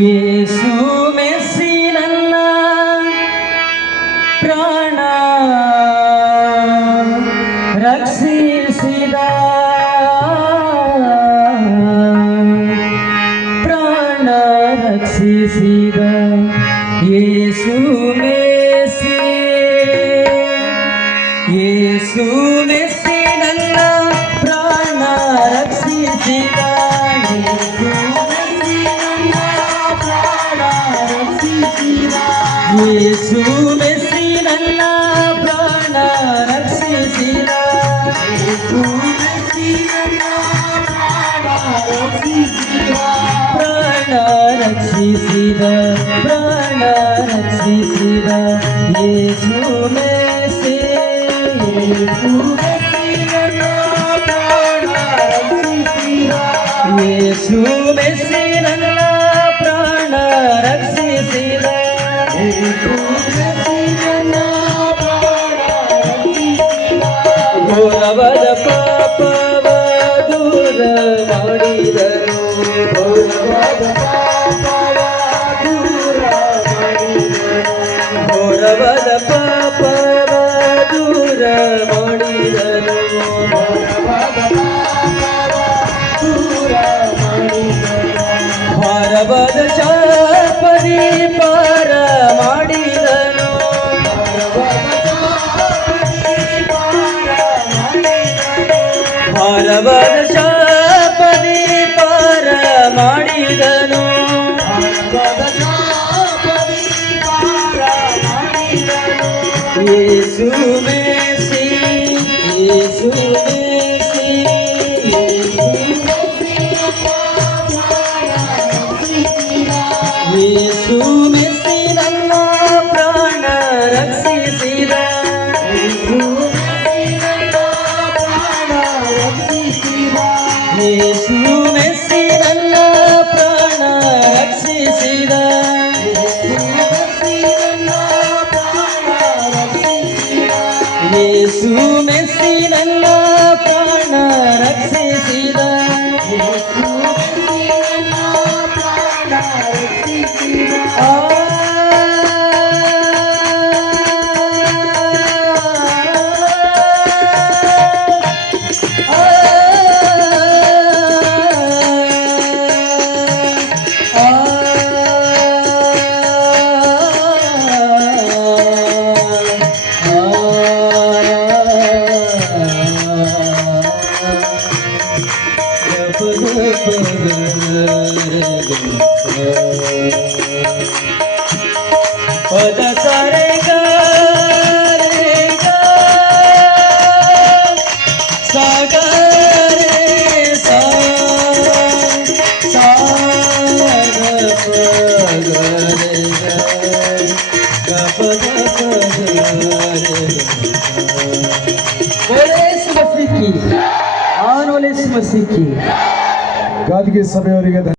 ಯೇಸು Messi ನನ್ನ ಪ್ರಾಣ ರಕ್ಷಿಸಿದ ಪ್ರಾಣ ರಕ್ಷಿಸಿದ ಯೇಸು ಮೆಸ್ಸಿ ಯೇಸು ಮೆಸ್ಸಿ ನನ್ನ ಪ್ರಾಣ ರಕ್ಷಿಸಿದ ಯೇಸು ಮೆಸ್ಸಿ ನನ್ನ ಪ್ರಾಣ ರಕ್ಷಿಸಿದ ಪ್ರಾಣ ರಕ್ಷಿಸಿದ ಪ್ರಾಣ ರಕ್ಷಿಸಿದ ಯೇಸು ಮೆಸ್ಸಿ ಯೇಸು ಮೆಸ್ಸಿ ನನ್ನ ಪ್ರಾಣ ರಕ್ಷಿಸಿದ ಘೋರವಾದ ಪಾಪವ ದೂರ ಮಾಡಿದನು ಘೋರವಾದ ಪಾಪವ ದೂರ ಮಾಡಿದನು ಭಾರವಾದ ಶಾಪದಿ ಪಾರ ಮಾಡಿದನು ಭಾರವಾದ ಶಾಪದಿ ಪಾರ ಮಾಡಿದನು ಯೇಸು ಮೆಸ್ಸಿ ಯೇಸು ಮೆಸ್ಸಿ ಯೇಸು ಮೆಸ್ಸಿ ನನ್ನ ಪ್ರಾಣ ರಕ್ಷಿಸಿದ ಯೇಸು ಮೆಸ್ಸಿ ನನ್ನ ಪ್ರಾಣ ರಕ್ಷಿಸಿದ ಯೇಸು ಮೆಸ್ಸಿ ನನ್ನ ಪ್ರಾಣ ರಕ್ಷಿಸಿದ ಪದ ಸರೆ ಗರೆ ಗ ಸಾಗರೆ ಸಾ ಸಾಗ ಪಗರೆ ಗ ಪದ ಪಗರೆ बोले यीशु मसीह की आन वाले यीशु मसीह की ಗಾದಿಗೆ ಸಭೆಯವರಿಗೆ